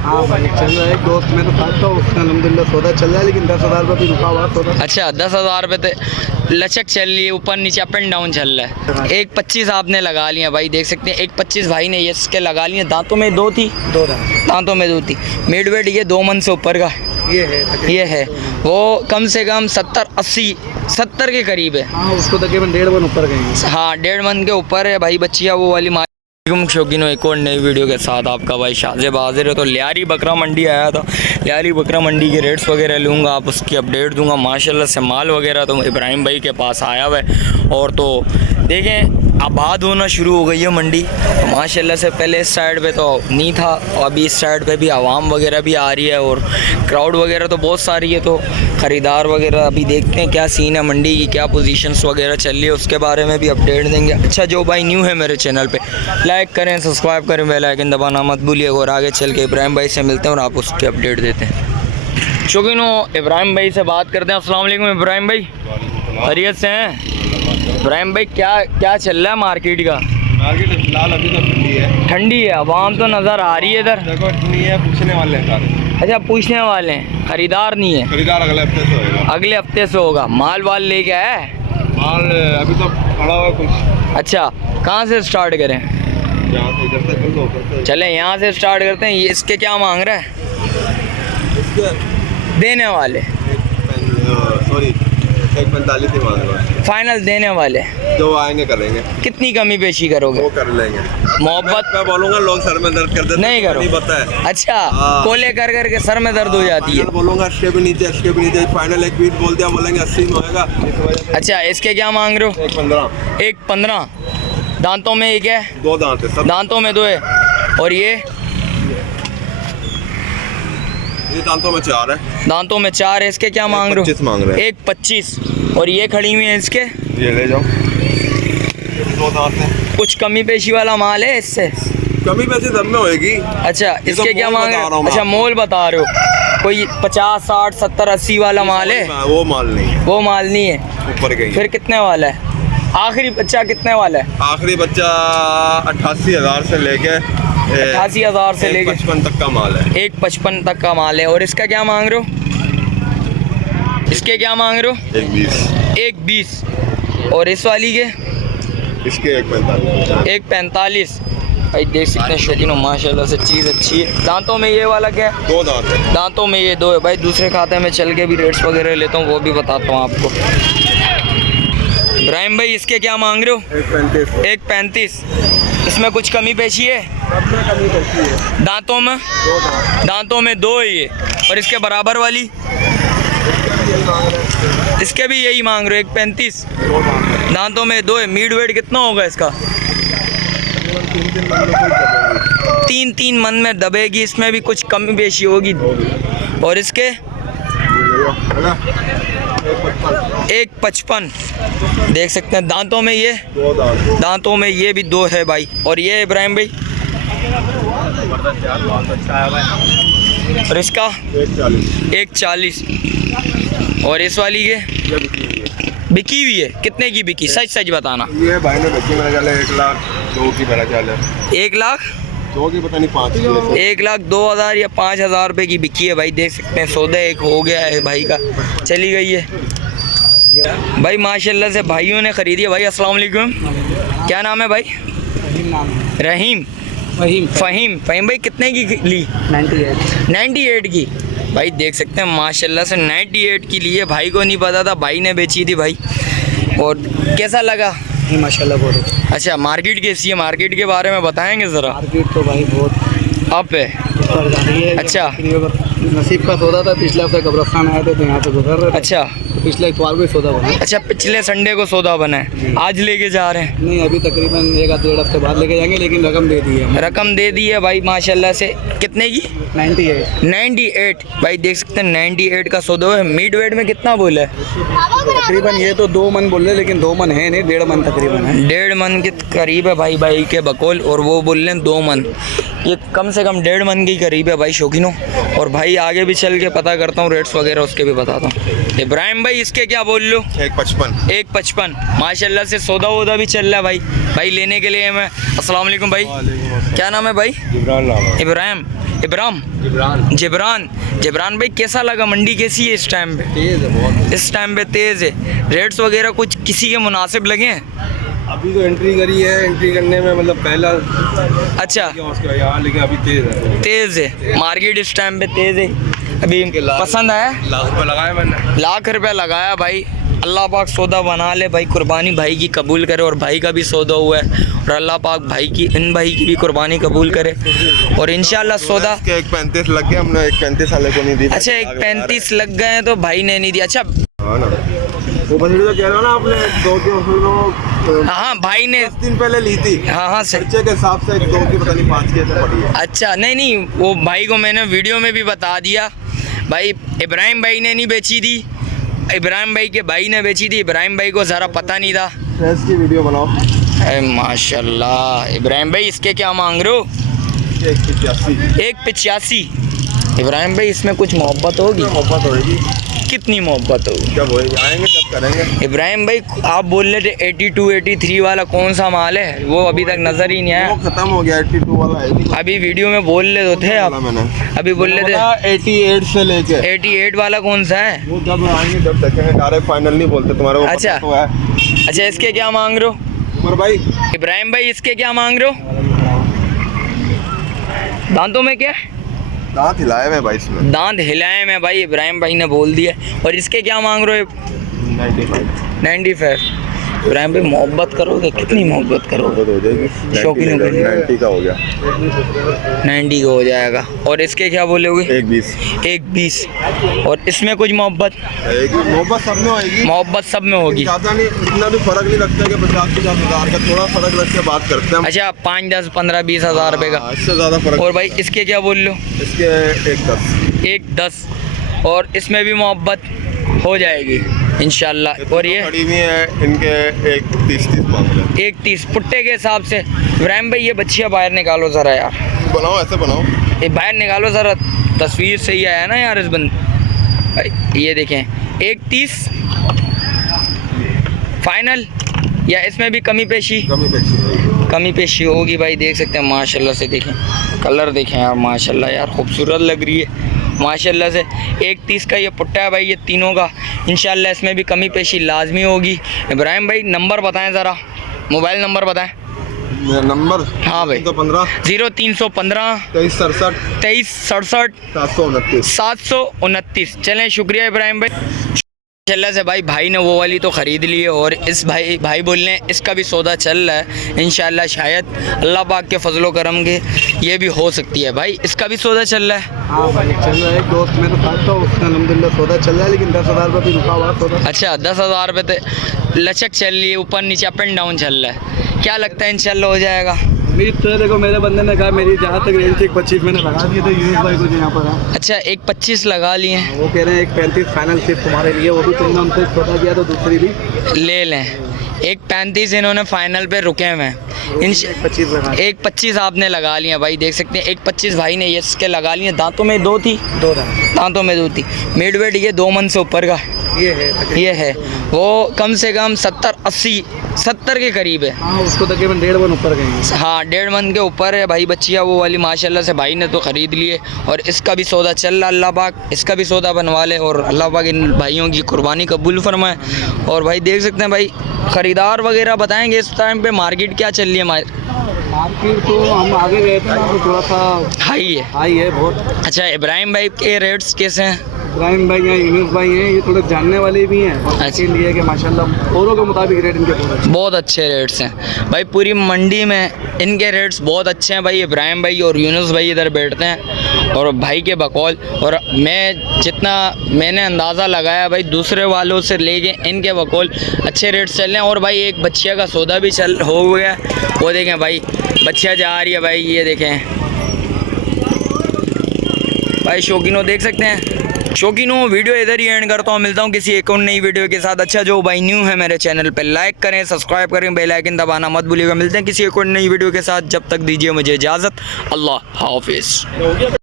हाँ भाई चल रहा है, एक दोस्त मेरे साथ था, उसका अल्हम्दुलिल्लाह सौदा चल रहा है, लेकिन 10,000 रुपये भी रुका हुआ सौदा। अच्छा 10,000 रुपये तो लचक चल रही है, ऊपर नीचे अप एंड डाउन चल रहा है। 1,25 आपने लगा लिया भाई, देख सकते हैं 1,25 भाई ने ये इसके लगा लिए। दांतों में दो थी, दांतों में दो थी। मिड वेट ये 2 मन से ऊपर का ये है वो कम से कम 70 के करीब है। हाँ उसको तकरीबन 1.5 मन ऊपर गए। हाँ 1.5 मन के ऊपर है भाई बच्चिया वो वाली। शौकीनों एक और नई वीडियो के साथ आपका भाई शाज़ेब हाजिर है। तो लियारी बकरा मंडी आया था, लियारी बकरा मंडी के रेट्स वगैरह लूँगा, आप उसकी अपडेट दूंगा। माशाल्लाह से माल वगैरह तो इब्राहिम भाई के पास आया हुआ है। और तो देखें आबाद होना शुरू हो गई है मंडी माशाल्लाह से। पहले इस साइड पे तो नहीं था, और अभी इस साइड पे भी आवाम वगैरह भी आ रही है और क्राउड वगैरह तो बहुत सारी है। तो ख़रीदार वगैरह अभी देखते हैं क्या सीन है मंडी की, क्या पोजीशंस वगैरह चल रही है, उसके बारे में भी अपडेट देंगे। अच्छा जो भाई न्यू है मेरे चैनल पे लाइक करें, सब्सक्राइब करें, बेल आइकन दबाना मत भूलिएगा। और आगे चल के इब्राहिम भाई से मिलते हैं और आप उसकी अपडेट देते हैं। शौकीनों इब्राहिम भाई से बात करते हैं। अस्सलाम वालेकुम इब्राहिम भाई, खैरियत से हैं? इब्राहिम भाई क्या चल रहा है मार्केट का? मार्केट फिलहाल अभी तो ठंडी है। ठंडी है, आवाम तो नज़र आ रही है इधर। देखो नहीं है, पूछने वाले हैं सारे। अच्छा पूछने वाले हैं, खरीदार नहीं है। खरीदार अगले हफ्ते से होगा। अगले हफ्ते से होगा। माल वाल लेके आया है? माल अभी तो खड़ा हुआ कुछ। अच्छा कहाँ से स्टार्ट करें? यहाँ से इधर से चल दो, उधर से। चले यहाँ से स्टार्ट करते हैं। ये इसके क्या मांग रहा है देने वाले? सॉरी 1.45 ही मांग रहा है। फाइनल देने वाले जो आएंगे करेंगे। कितनी कमी पेशी करोगे? वो कर लेंगे। मोहब्बत मैं बोलूँगा लोग सर में दर्द कर देते नहीं करो। नहीं पता है। अच्छा हाँ। कोले कर करके सर में दर्द हो जाती है। बोलूँगा इसके भी नीचे फाइनल एक बीट बोल दिया, बोलेंगे 80 में होएगा। अच्छा इसके क्या मांग रहे हो? 1.15। 1.15। दांतों में एक है? 2 दांत है सब। दांतों में 2 है। और ये दांतों में 4 है। दांतों में 4 है। इसके क्या मांग रहे हो? 1.25 मांग रहे हैं। 1.25। और ये खड़ी हुई है इसके? ये ले जाओ, 2 दांत है। कुछ कमी पेशी वाला माल है इससे? कमी पैसे सब में होएगी। अच्छा तो इसके क्या मोल मांग रहे बता रहा हो? हूँ अच्छा मैं। मोल बता रहे हो। कोई 50, 60, 70, 80 वाला माल है? वो माल नहीं है, वो माल नहीं है। ऊपर गई। फिर कितने वाला है? आखिरी बच्चा कितने वाला है? आखिरी बच्चा 88,000 से लेके 88,000 से लेके 1.55 तक का माल है। 1.55 तक का माल है। और इसका क्या मांग रहे हो? इसके क्या मांग रहे हो? 1.20। 1.20। और इस वाली के? इसके 1.45। 1.45। भाई देख सकते हैं शौकीनों माशाल्लाह से चीज़ अच्छी है। दांतों में ये वाला क्या है? 2 दांत है। दांतों में ये 2 है। भाई दूसरे खाते में चल के भी रेट्स वगैरह लेता हूँ, वो भी बताता हूँ आपको। इब्राहिम भाई इसके क्या मांग रहे हो? 1.35। 1.35। इसमें कुछ कमी पेशी है? कमी करती है। दांतों में? 2 दांत। दांतों में 2 है ये। और इसके बराबर वाली? इसके भी यही मांग रहे हो 1.35। 2 दांत है। दांतों में 2 है। मीड वेट कितना होगा इसका? 3 मन में दबेगी। इसमें भी कुछ कमी पेशी होगी। और इसके 1.55 देख सकते हैं। दांतों में ये 2 दांत। दांतों में ये भी 2 है भाई। और ये इब्राहिम भाई? और इसका 1.40। और इस वाली के बिकी हुई है? कितने की बिकी? सच बताना। ये भाई ने बच्ची मेरा चले 1,02,000 की मेरा चले 1,02,000 की, पता नहीं 5 की। 1,02,000 या 5,000 रुपये की बिकी है भाई। देख सकते हैं सौदा एक हो गया है भाई का, चली गई है भाई माशाल्लाह से। भाइयों ने ख़रीदी है भाई। अस्सलाम वालेकुम, क्या नाम है भाई? रहीम। फ़हीम भाई कितने की ली? 98 की। भाई देख सकते हैं माशाल्लाह से 98 की लिए। भाई को नहीं पता था, भाई ने बेची थी भाई। और कैसा लगा? माशाल्लाह बहुत। अच्छा मार्केट कैसी है? मार्केट के बारे में बताएंगे ज़रा। मार्केट तो भाई बहुत अप है। ऊपर जा रही है। अच्छा। नसीब का सौदा था, पिछले हफ्ते कब्रस्तान आए थे तो यहाँ से गुजर रहे थे। अच्छा तो पिछले इतवार को ही सौदा बना। अच्छा पिछले संडे को सौदा बना है, आज लेके जा रहे हैं? नहीं अभी तकरीबन 1-1.5 हफ्ते बाद लेके जाएंगे, लेकिन रकम दे दी है। रकम दे दी है भाई माशाल्लाह से। कितने की? 98। भाई देख सकते हैं 98 का सौदा है। मिड वेट में कितना बोला है? तकरीबन ये तो 2 मन बोल रहे, लेकिन 2 मन है नहीं, 1.5 मन तकरीबन है। 1.5 मन के करीब है भाई के बकौल। और वो बोल रहे हैं 2 मन। ये कम से कम 1.5 मन के करीब है भाई शौकीनों। और भाई आगे भी चल के पता करता हूँ रेट्स वगैरह, उसके भी बताता हूँ। इब्राहिम भाई इसके क्या बोल लो? 1.55। 1.55 माशाल्लाह से सौदा वौदा भी चल रहा है भाई लेने के लिए मैं। अस्सलाम वालेकुम भाई, क्या नाम है भाई? इब्राहिम। इब्राहिम इब्राम इमरान जिब्रान जिब्रान भाई कैसा लगा, मंडी कैसी है इस टाइम पे? तेज है बहुत। इस टाइम पे तेज़ है, रेट्स वगैरह कुछ किसी के मुनासिब लगे हैं? अभी तो एंट्री करी है, एंट्री करने में मतलब पहला अच्छा उसका यहाँ, लेकिन अभी तेज है। तेज़ है, मार्केट इस टाइम पे तेज़ है। अभी पसंद आया? लाख रुपये लगाए मैंने। लाख रुपया लगाया भाई। अल्लाह पाक सौदा बना ले भाई, कुर्बानी भाई की कबूल करे, और भाई का भी सौदा हुआ है, और अल्लाह पाक भाई की, इन भाई की भी कुर्बानी कबूल करे, और इंशाल्लाह सौदा। इसके 1.35 लग गया, हमने 1.35 वाले को नहीं दी। अच्छा 1.35 लग गए हैं तो भाई ने नहीं दिया। अच्छा हाँ ना, वो बछड़ी तो कह रहा हूँ ना आपने, 2 की हाँ भाई ने 10 दिन पहले ली थी। हाँ सर। खर्चे के हिसाब से 2 की पता नहीं 5 की ऐसे पड़ी है। अच्छा नहीं वो भाई को मैंने वीडियो में भी बता दिया भाई, इब्राहिम भाई ने नहीं बेची थी, इब्राहिम भाई के भाई ने बेची थी, इब्राहिम भाई को ज़रा पता नहीं था। फ्रेश की वीडियो बनाओ। अरे माशाल्लाह इब्राहिम भाई, इसके क्या मांग रहे हो? 1.85। 1.85। इब्राहिम भाई इसमें कुछ मोहब्बत होगी? मोहब्बत होगी। कितनी मोहब्बत होगी? जब होएगी, आएंगे जब करेंगे। इब्राहिम भाई आप बोल रहे थे 82 83 वाला कौन सा माल है, वो अभी तक नज़र ही नहीं आया। वो खत्म हो गया, 82 वाला है नहीं। अभी वीडियो में बोल रहे तो थे आप, मैंने अभी बोल रहे थे 88 से लेके 88 वाला कौन सा है? वो जब आएंगे जब देखेंगे, डायरेक्ट फाइनल नहीं बोलते तुम्हारे को। अच्छा। तो है। अच्छा इसके क्या मांग रहे हो उमर भाई? इब्राहिम भाई, इसके क्या मांग रहे हो? दांतों में क्या? दांत हिलाए हुए भाई इसमें। दांत हिलाए में भाई, इब्राहिम भाई ने बोल दिया। और इसके क्या मांग रहे हो? 95। इब्राहिम भाई मोहब्बत करोगे? कितनी मोहब्बत करोगे? हो जाएगी। शौकीन हो गए। 90 का हो गया। 90 का हो जाएगा। और इसके क्या बोलोगे? 1.20। 1.20। और इसमें कुछ मोहब्बत? मोहब्बत सब में होगी। मोहब्बत सब में होगी। ज़्यादा नहीं, इतना भी फर्क नहीं लगता कि 50-50 हज़ार का, थोड़ा फर्क रख के बात करते हैं। अच्छा 5 10 15 20 हज़ार रुपये का। इससे ज़्यादा फर्क। और भाई इसके क्या बोल लो? इसके 1.10। 1.10। और इसमें भी मोहब्बत हो जाएगी इंशाल्लाह। और ये खड़ी हुई है, इनके 1.30 मांग रहे हैं। 1.30 पुट्टे के हिसाब से। इब्राहिम भाई ये बच्चियाँ बाहर निकालो ज़रा यार, बनाओ ऐसे बनाओ। ये बाहर निकालो ज़रा, तस्वीर सही आया ना यार इस बंद। ये देखें 1.30 फाइनल, या इसमें भी कमी पेशी? कमी पेशी होगी भाई, देख सकते हैं माशाल्लाह से। देखें कलर देखें यार, माशाल्लाह यार खूबसूरत लग रही है माशाल्लाह से। 1.30 का ये पुट्टा है भाई, ये तीनों का। इंशाल्लाह इसमें भी कमी पेशी लाजमी होगी। इब्राहिम भाई नंबर बताएं ज़रा, मोबाइल नंबर बताएं। मेरा नंबर? हाँ भाई 315 0315 2367 2367 729। 729। चलें शुक्रिया इब्राहिम भाई। माशाल्लाह से भाई ने वो वाली तो ख़रीद ली है, और इस भाई बोल रहे हैं इसका भी सौदा चल रहा है। इंशाल्लाह शायद अल्लाह पाक के फजलो करम के ये भी हो सकती है। भाई इसका भी सौदा चल रहा है? हाँ भाई चल रहा है। एक दोस्त मेरे साथ था, उसका अल्हम्दुलिल्लाह सौदा चल रहा है, लेकिन 10,000 रुपये भी रुका हुआ सौदा। अच्छा 10,000 रुपये तो लचक चल रही है, ऊपर नीचे अप एंड डाउन चल रहा है। क्या लगता है इंशाल्लाह हो जाएगा? उम्मीद तो है। देखो मेरे बंदे ने कहा, मेरी जहाँ तक रेट थी 1.25 मैंने लगा दिए थे यूनुस भाई को जो यहाँ पर है। अच्छा 1.25 लगा लिए हैं। वो कह रहे हैं 1.35 फाइनल सिर्फ तुम्हारे लिए, वो भी तुमने उनसे छोटा किया तो दूसरी भी ले लें। 1.35 इन्होंने फाइनल पे रुके हुए हैं। 1.25 लगा। 1.25 आपने लगा लिया भाई, देख सकते हैं 1.25 भाई ने ये इसके लगा लिए। दांतों में 2 थी? 2 था। दांतों में 2 थी। मिड वेट ये 2 मन से ऊपर का ये है। वो कम से कम 70 के करीब है। हाँ उसको तकरीबन 1.5 मन ऊपर गए। हाँ 1.5 मन के ऊपर है भाई बच्चियाँ वो वाली। माशाल्लाह से भाई ने तो ख़रीद लिए, और इसका भी सौदा चल रहा। अल्लाह पाक इसका भी सौदा बनवा ले, और अल्लाह पाक इन भाइयों की कुर्बानी कबूल फरमाए। और भाई देख सकते हैं भाई, ख़रीदार वगैरह बताएंगे इस टाइम पे मार्केट क्या चल रही है? मार्केट तो हम आगे गए थे ना, तो थोड़ा सा हाई है बहुत। अच्छा इब्राहिम भाई के रेट्स कैसे हैं? इब्राहिम भाई हैं, यूनुस भाई हैं, ये थोड़े जानने वाले भी हैं, और अच्छा। इसलिए कि माशाल्लाह औरों के मुताबिक रेट इनके बहुत अच्छे रेट्स हैं भाई। पूरी मंडी में इनके रेट्स बहुत अच्छे हैं भाई। इब्राहिम भाई और यूनुस भाई इधर बैठते हैं, और भाई के बकौल, और मैं जितना मैंने अंदाज़ा लगाया भाई दूसरे वालों से लेके इनके बकौल अच्छे रेट्स चल रहे हैं। और भाई एक बच्चिया का सौदा भी हो गया, वो देखें भाई बच्चिया जा रही है भाई, ये देखें भाई। शौकीनों देख सकते हैं। शौकीनों वीडियो इधर ही एंड करता हूँ, मिलता हूँ किसी एक और नई वीडियो के साथ। अच्छा जो भाई न्यू है मेरे चैनल पे लाइक करें, सब्सक्राइब करें, बेल आइकन दबाना मत भूलिएगा। मिलते हैं किसी एक और नई वीडियो के साथ, जब तक दीजिए मुझे इजाज़त। अल्लाह हाफिज़।